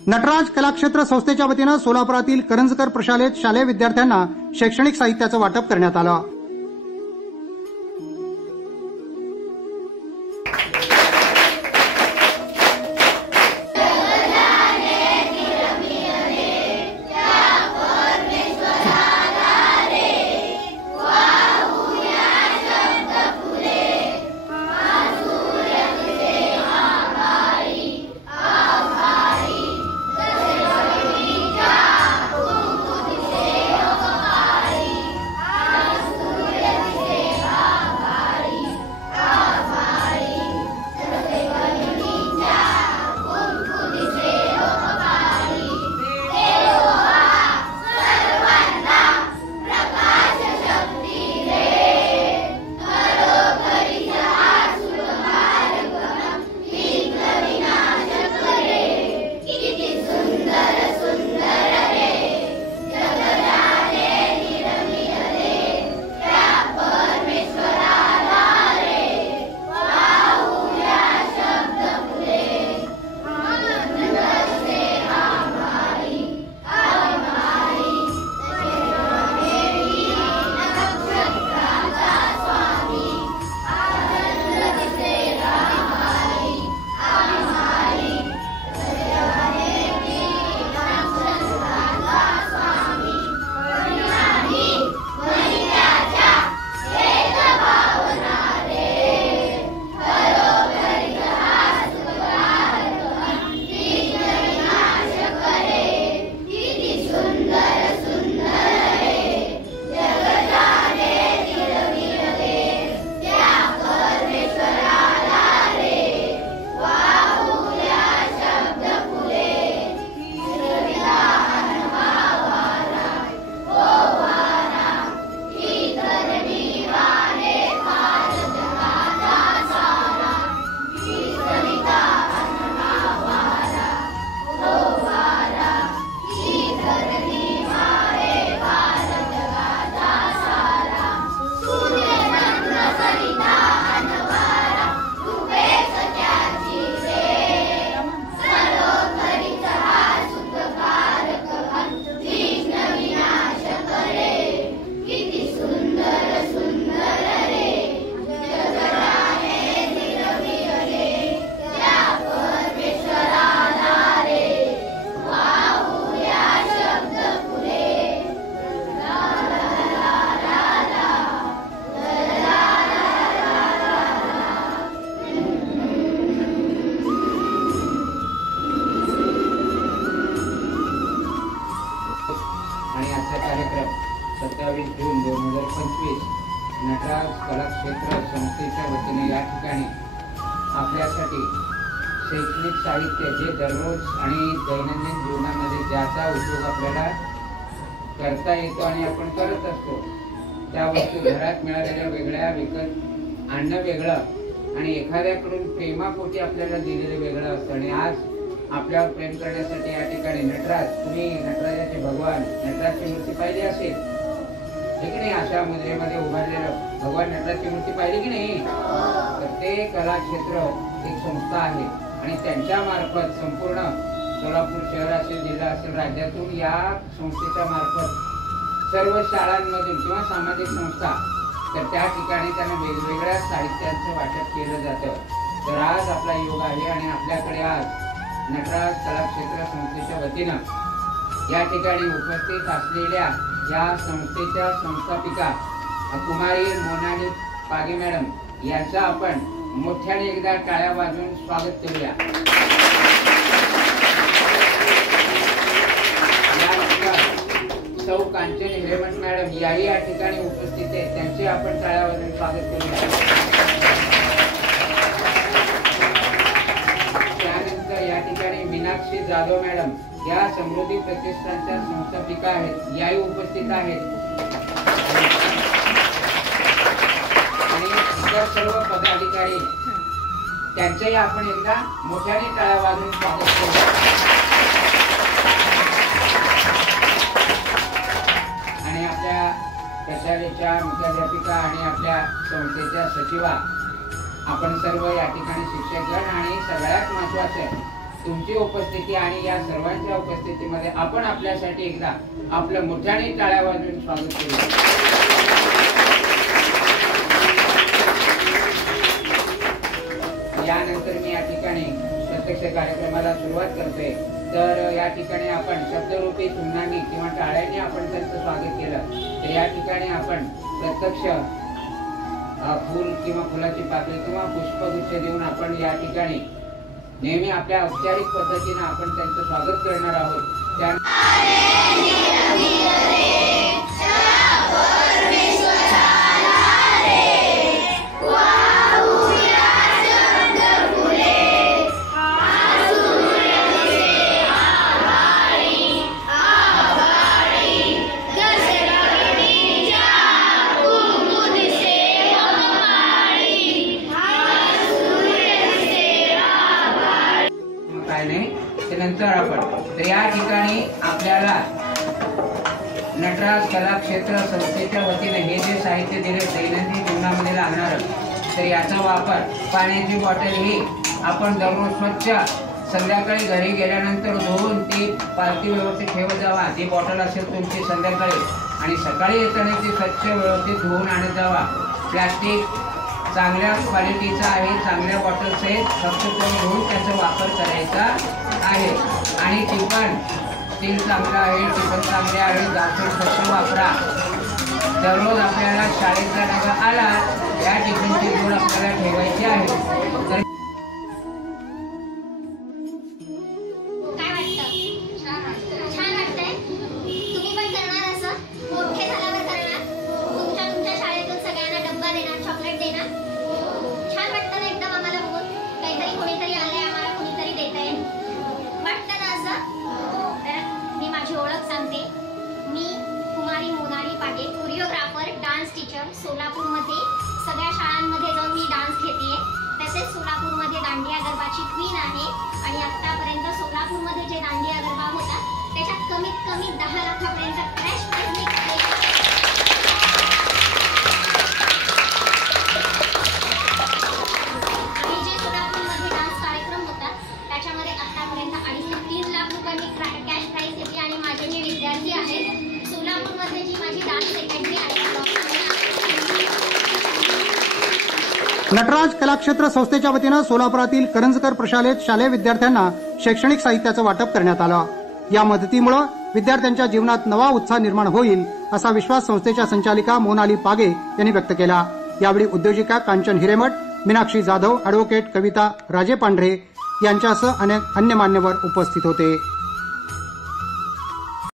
नटराज कलाक्षेत्र संस्थेच्या वतीनं सोलापुरातील करंजकर प्रशालेत शालेय विद्यार्थ्यांना शैक्षणिक साहित्याचं वाटप करण्यात आलं. आणि आजचा कार्यक्रम 27 जून 2025 नटराज कलाक्षेत्र संस्थेच्या वतीने या ठिकाणी आपल्यासाठी शैक्षणिक साहित्य जे दररोज आणि दैनंदिन जीवनामध्ये ज्याचा उपयोग आपल्याला करता येतो आणि आपण करत असतो त्या वस्तू घरात मिळालेल्या वेगळ्या विकत आणणं वेगळं आणि एखाद्याकडून प्रेमापोटी आपल्याला दिलेलं वेगळं असतं. आणि आज आपल्यावर प्रेम करण्यासाठी या ठिकाणी नटराज, तुम्ही नटराजाचे भगवान नटराजची मूर्ती पाहिली असेल ठीक नाही, अशा मुद्रेमध्ये उभारलेलं भगवान नटराजची मूर्ती पाहिली की नाही, तर ते कलाक्षेत्र एक संस्था आहे आणि त्यांच्या मार्फत संपूर्ण सोलापूर शहर असेल, जिल्हा असेल, राज्यातून या संस्थेच्या मार्फत सर्व शाळांमधून किंवा सामाजिक संस्था तर त्या ठिकाणी त्यांना वेगवेगळ्या साहित्यांचं वाटप केलं जातं. तर आज आपला योग आहे आणि आपल्याकडे आज नटराज कलाक्षेत्र संस्थेच्या वतीनं या ठिकाणी उपस्थित असलेल्या या संस्थेच्या संस्थापिका कुमारी मोनाली पागे मॅडम यांचा आपण मोठ्याने एकदा टाळ्या वाजवून स्वागत करूया. सौ कांचन हिरेमठ मॅडम याही या ठिकाणी उपस्थित आहेत, त्यांचे आपण टाळ्या वाजवून स्वागत करूया. त्यानंतर या ठिकाणी मीनाक्षी जाधव मॅडम या समृद्धी प्रतिष्ठानच्या संस्थापिका आहेत, याही उपस्थित आहेत आणि इतर सर्व पदाधिकारी त्यांचेही आपण एकदा मोठ्याने टाळ्या वाजवून स्वागत करूया. आणि आपल्या प्रशालेच्या मुख्याध्यापिका आणि आपल्या संस्थेच्या सचिवा आपण सर्व या ठिकाणी शिक्षकगण आणि सगळ्यात महत्त्वाचे तुमची उपस्थिती आणि या सर्वांच्या उपस्थितीमध्ये आपण आपल्यासाठी एकदा आपलं मोठ्याने टाळ्या वाजवून स्वागत करू. यानंतर मी या ठिकाणी प्रत्यक्ष कार्यक्रमाला सुरुवात करतोय. तर या ठिकाणी आपण शब्दरूपी सुमनानी किंवा टाळ्यांनी आपण त्यांचं स्वागत केलं. तर या ठिकाणी आपण प्रत्यक्ष फूल किंवा फुलाची पाकळी किंवा पुष्पगुच्छ देऊन आपण या ठिकाणी नेहमी आपल्या औपचारिक पद्धतीने आपण त्यांचं स्वागत करणार आहोत. नंतर आपण तर या ठिकाणी आपल्याला नटराज कला क्षेत्र संस्थेच्या वतीने हे जे साहित्य दिले दैनंदिन जीवनामध्ये लागणार, तर याचा वापर पाण्याची बॉटल ही आपण दररोज स्वच्छ संध्याकाळी घरी गेल्यानंतर धुवून ती पालती व्यवस्थित ठेवत जावा. ती बॉटल असेल तुमची संध्याकाळी आणि सकाळी येताना ती स्वच्छ व्यवस्थित धुवून आणत जावा. प्लास्टिक चांगल्या क्वालिटीचा आहे, चांगल्या बॉटल्स आहेत, फक्त करून धुवून त्याचा वापर करायचा आहे. आणि टिफन स्टील चांगलं आहे, टिफन चांगले आहे, घासून स्वच्छ वापरा. दररोज आपल्याला शाळेत जाण्याचा आला या टिफिनची जोड आपल्याला ठेवायची आहे. तर सोलापूरमध्ये सगळ्या शाळांमध्ये जाऊन मी डान्स घेतेय. तसेच सोलापूरमध्ये दांडिया गरबाची क्वीन आहे आणि आतापर्यंत सोलापूरमध्ये जे दांडिया गरबा होता त्याच्यात कमीत कमी 10 लाखापर्यंत क्रॅश प्राइज आणि जे सोलापूरमध्ये डान्स कार्यक्रम होता त्याच्यामध्ये आतापर्यंत 2.5 ते 3 लाख रुपयांनी कॅश प्राइज घेतली. आणि माझे जे विद्यार्थी आहेत सोलापूरमध्ये जी माझी डान्स अकॅडमी आहे नटराज कलाक्षेत्र संस्थेच्या वतीनं सोलापुरातील करंजकर प्रशालेत शालेय विद्यार्थ्यांना शैक्षणिक साहित्याचं वाटप करण्यात आलं. या मदतीमुळे विद्यार्थ्यांच्या जीवनात नवा उत्साह निर्माण होईल असा विश्वास संस्थेच्या संचालिका मोनाली पागे यांनी व्यक्त केला. यावेळी उद्योजिका कांचन हिरेमठ, मीनाक्षी जाधव, अॅडव्होकेट कविता राजे पांढरे यांच्यासह अनेक अन्य मान्यवर उपस्थित होते.